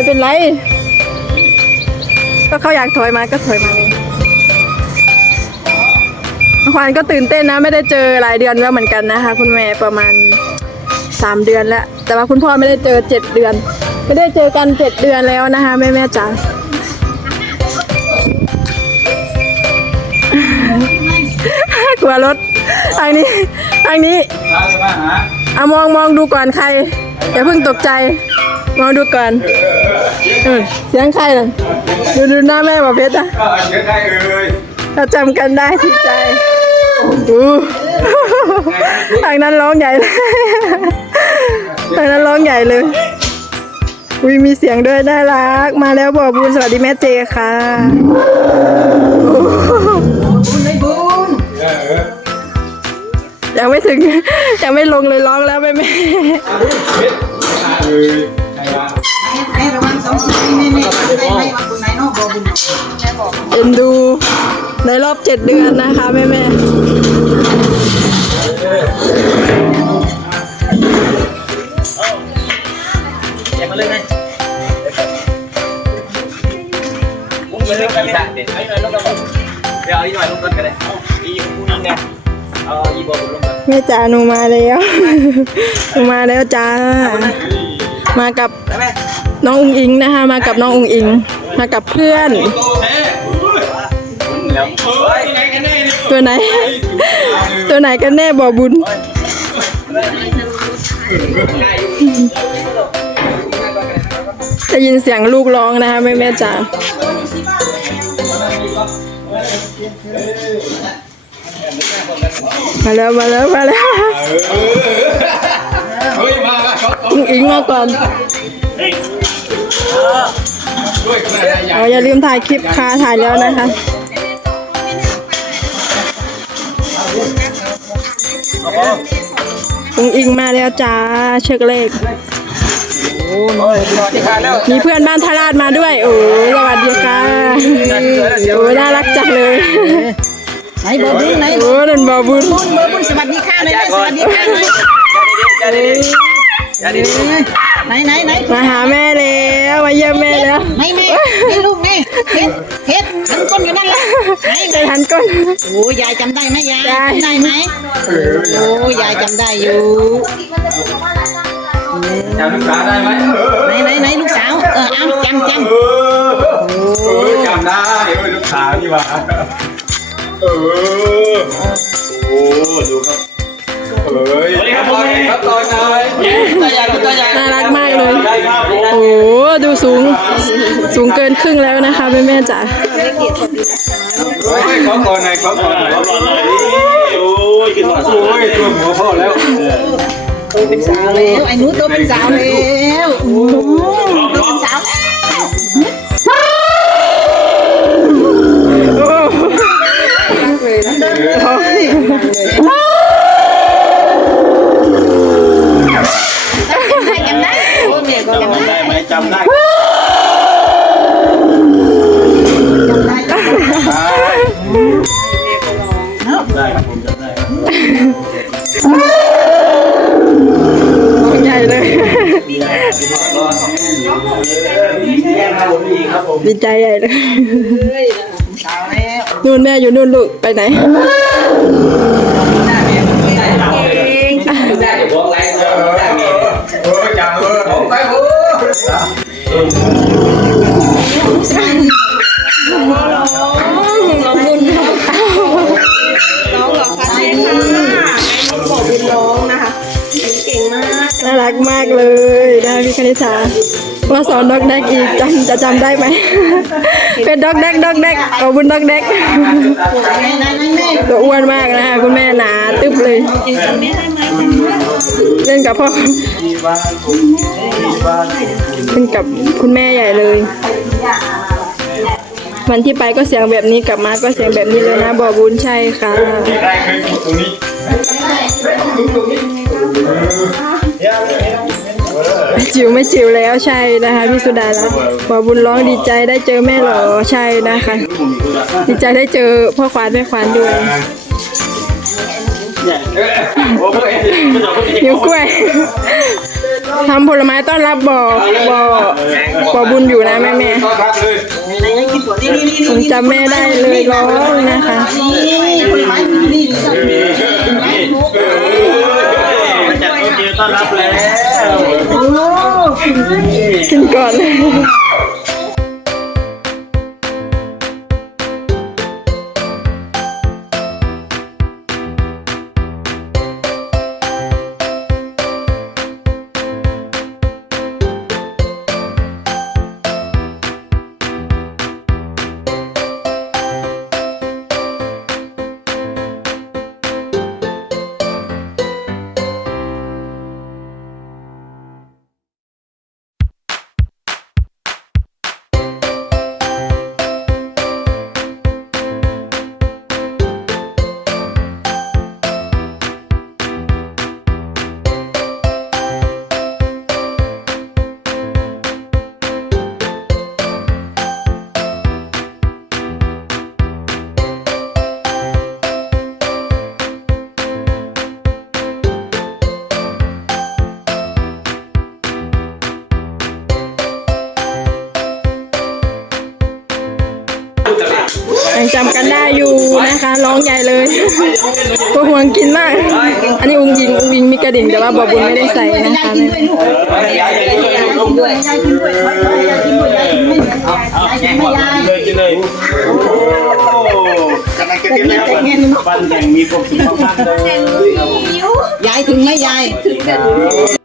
ไม่เป็นไร ก็เขาอยากถอยมาก็ถอยมาเลยควานก็ตื่นเต้นนะ ไม่ได้เจอหลายเดือนแล้วเหมือนกันนะคะ คุณแม่ประมาณสามเดือนแล้ว แต่ว่าคุณพ่อไม่ได้เจอเจ็ดเดือน ไม่ได้เจอกันเจ็ดเดือนแล้วนะคะ แม่แม่จ๋ากลัวรถทางนี้ทางนี้เราจะมาหาเอามองมองดูก่อนใครอย่าเพิ่งตกใจ มองดูก่อนเออเสียงใครน่ะดูดูหน้าแม่บ่เพชรอะก็เชื่อใครเอ่ยเราจำกันได้ที่ใจอู้ทางนั้นร้องใหญ่เลยทางนั้นร้องใหญ่เลยอุ้ยมีเสียงด้วยน่ารัก มาแล้วบอกบุญสวัสดีแม่เจค่ะยังไม่ถึงยังไม่ลงเลยร้องแล้วแม่แม่ องสีแม่แม่ได้ไหมว่าคนไหนนอกบอกบุญแม่บอกเอ็นดูในรอบเจ็ดเดือนนะคะแม่แม่เดี๋ยวมาเลยไหมมุ้งเลยกันได้เด็ดไอ้หน่อยลงกันเดี๋ยวอีหน่อยลงกันก็ได้อีคู่นี้เนี่ยเอาอีบอลลงกันแม่จ๋าหนูมาแล้วหนูมาแล้วจ้ามากับได้ไหม น้องอุงอิงนะคะ มากับน้องอุงอิง มากับเพื่อนโตแท้แล้วเฮ้ยยังไงกันแน่เนี่ยตัวไหน ตัวไหนกันแน่บ่บุญ ได้ยินเสียงลูกร้องนะคะแม่แม่จ๋ามาแล้วมาแล้วมาแล้วเฮ้ยมาละช็อตอุงอิงมาก่อน อ๋ออย่าลืมถ่ายคลิปค่ะถ่ายแล้วนะคะอุงอิงมาแล้วจ้าเชือกเลขที่ขาดแล้วมีเพื่อนบ้านทาราชมาด้วย โอ้สวัสดีค่ะโอ้น่ารักจังเลยไหนบอกบุญไหนโอ้นันบอบุญบุญบุญสวัสดีค่ะเลยสวัสดีค่ะเลยอย่าดีอย่าดีอย่าดีไหนไหนไหนมาหาแม่ แล้วมาเยี่ยมแม่แล้วไหนแม่นี่ลูกแม่เพชรเพชรหันก้นอยู่นั่นแหละไหนไปทันก้นโอ้ยายจำได้ไหมยายได้จำได้ไหมโอ้ยายจำได้อยู่จำลูกสาวได้ไหมไหนไหนไหนลูกสาวเออเอาจำจำเออเออจำได้เออลูกสาวนี่หว่าเออโอ้ดูครับเฮ้ยครับตอนไหนครับตอนไหนตายายตายาย ดูสูง สูงเกินครึ่งแล้วนะคะแม่แม่จ๋าเฮ้ยขอก่อนหน่อยขอก่อนหน่อยโอ้ยกินหัวโอ้ยตัวหัวพ่อแล้วเป็นสาวแล้วไอ้หนูโตเป็นสาวแล้วโอ้โหโตเป็นสาว แย่ครับผมอีกครับผมดีใจใหญ่เลยสาวแล้วนู่นแม่อยู่นู่นลูกไปไหนได้บอกไรได้เออจังเออผมไปโอ้ กมากเลยนะพี่คณิษามาสอนด็อกแดกอีกจำจะจำได้ไหม เป็นด็อกแดกด็อกแดกขอบคุณด็อกแดกตัวอ้วนมากนะคะคุณแม่หนาตึ๊บเลย เล่นกับพ่อเล่นกับคุณแม่ใหญ่เลย วันที่ไปก็เสียงแบบนี้กลับมาก็เสียงแบบนี้เลยนะบอบุญใช่ค่ะ ได้เคยพูดตรงนี้จิ๋วไม่จิ๋วแล้วใช่นะคะพี่สุดารัตน์บอบุญร้องดีใจได้เจอแม่หรอใช่นะคะ ดีใจได้เจอพ่อควานแม่ควานด้วยยนิ้วกล้วยทำผลไม้ต้อนรับบอบอบอบุญอยู่นะแม่แม่ต้อนรับเลยไหนไหนกินตัวนี่นี่นี่ผมจำแม่ได้เลยร้องนะคะ ต้อนรับแล้วกินก่อน ยยังจำกันได้อยู่นะคะร้องใหญ่เลยก็ห่วงกินมาก อันนี้อุ้งยิงอุ้งยิงมีกระดิ่งแต่ว่าบ่อบุญไม่ได้ใส่นะคะกินด้วยลูกยายกินด้วยยายกินด้วยยายกินด้วยยายกินด้วยยายกินไม่ยายเลยกินเลยกำลังจะกินแล้วแต่เงี้ยฟันแห่งมีความสุขมากๆเลยยายถึงไหมยายถึงแต่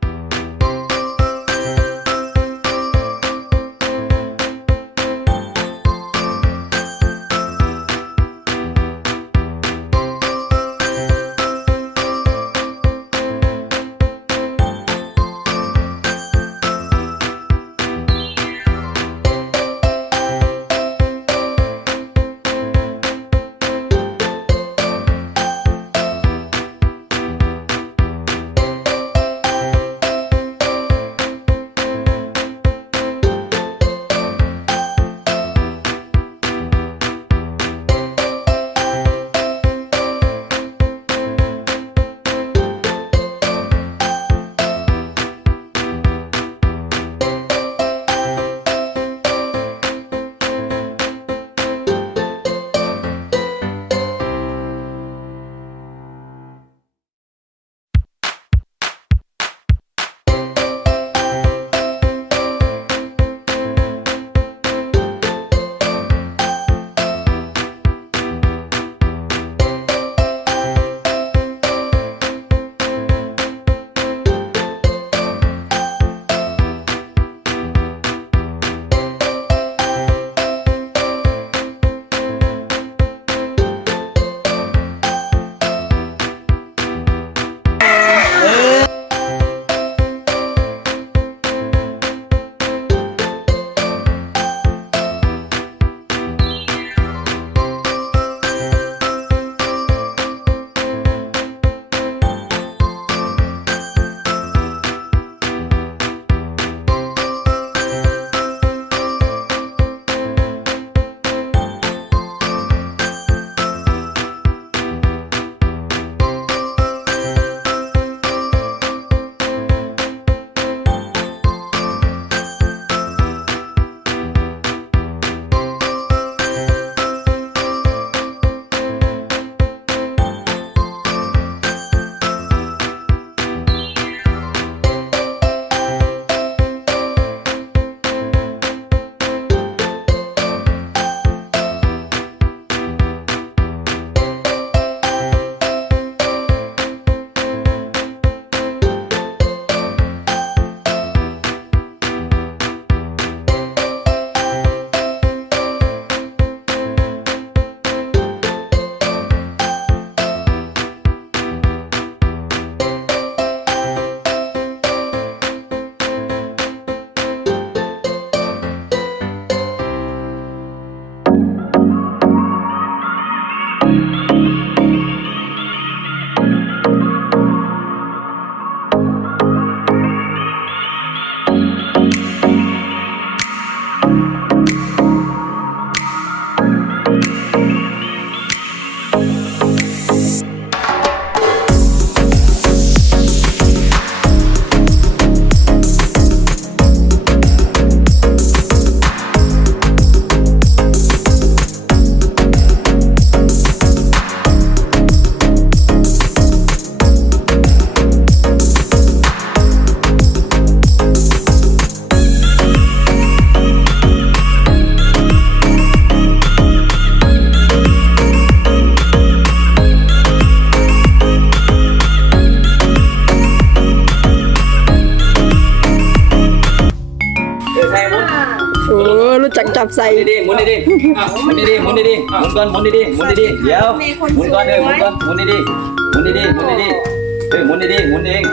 จับจับใส่ดีๆหมุนดีๆอ่หมุนดีๆหมุนดีๆอ่หมุนก่อนหมุนดีๆหมุนดีๆเดี๋ยวหมุนก่อนเลยหมุนก่อนหมุนดีๆหมุนดีๆหมุนดีๆเฮ้ยหมุนดีๆหมุนเอง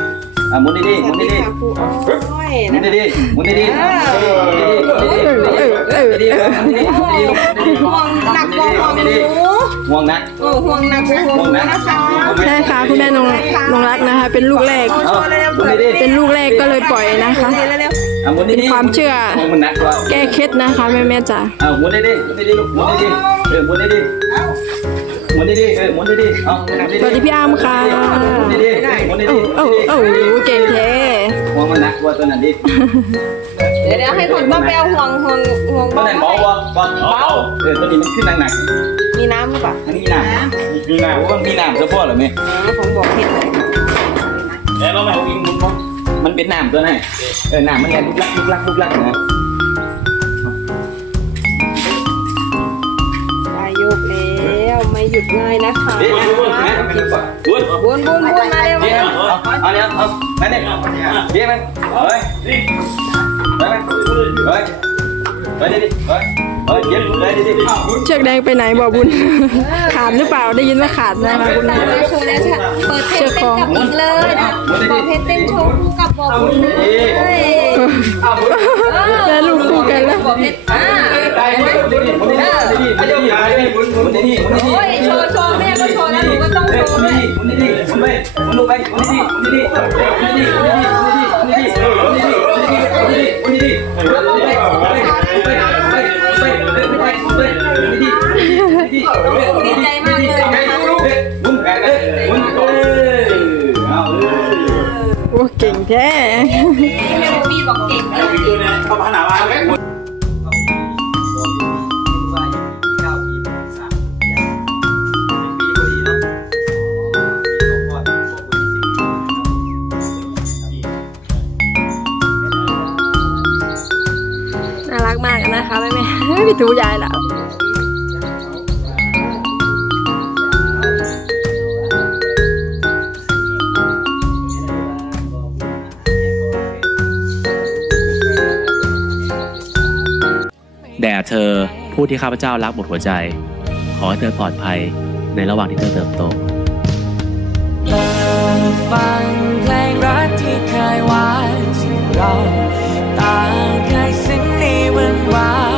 อะหมุนดีๆหมุนดีๆหมุนดีๆหมุนดีๆห่วงหนักห่วงห่วงหนูห่วงนะห่วงหนักห่วงนะคะใช่ค่ะคุณแม่นงนงรักนะคะ เป็นลูกแรกเป็นลูกแรกก็เลยปล่อยนะคะ เป็นความเชื่อ แก้เคล็ดนะคะแม่แม่จ๋าเอาหมุนได้ดิหมุนได้ดิหมุนได้ดิเออหมุนได้ดิหมุนได้ดิเออหมุนได้ดิเอาสวัสดีพี่อามค่ะมุนได้ดิมุนได้ดิโอ้โอ้เก่งแท้ห่วงมันนักว่าตัวนั้นดิเดี๋ยวให้คนมาแปลห่วงห่วงห่วงตัวไหนเบาบ่เบาเออตัวนี้มันขึ้นหนักๆมีน้ำหรือเปล่าอันนี้น้ำมีน้ำว่ามันมีน้ำจะพ่อหรือไม่ผมบอกผิดเลยเดี๋ยวเราไปเอาอิงมุนก่อน มันเป็นหนามตัวนั้นเออหนามมันแลลุกลักลุกลักลุกลักนะได้โยกแล้วไม่หยุดเลยนะคะเดี๋ยวนะวนมาเร็วมาเอาเนี่ยเอามาเนี่ยเดี๋ยวมันเฮ้ยไปไปเฮ้ยไปดิเฮ้ยเฮ้ยเยอะเลยดิเชือกแดงไปไหนบ่บุญ ขาดหรือเปล่าได้ยินว่าขาดนะคะบุญเปิดเพลงเต้นกับอีกเลยนบอเพลงเต้นโชว์คู่กัน บอกบุญเลยแม่ลูกคู่กันแล้วบอกเพชรอ่าโอ้ยโชว์โชว์แม่ก็โชว์แล้วหนูก็ต้องโชว์ด้วยแล้ว เก่งแท้แม่พี่บอกเก่งเลยเข้ามาหนามาเลยน่ารักมากนะคะแม่แม่ๆพี่ถูยายแล้ว เธอผู้ที่ข้าพเจ้ารักหมดหัวใจ ขอให้เธอปลอดภัยในระหว่างที่เธอเติบโตฟังเพลงรักที่เคยหวาที่เราต่างเคยซึ้งในวันวาน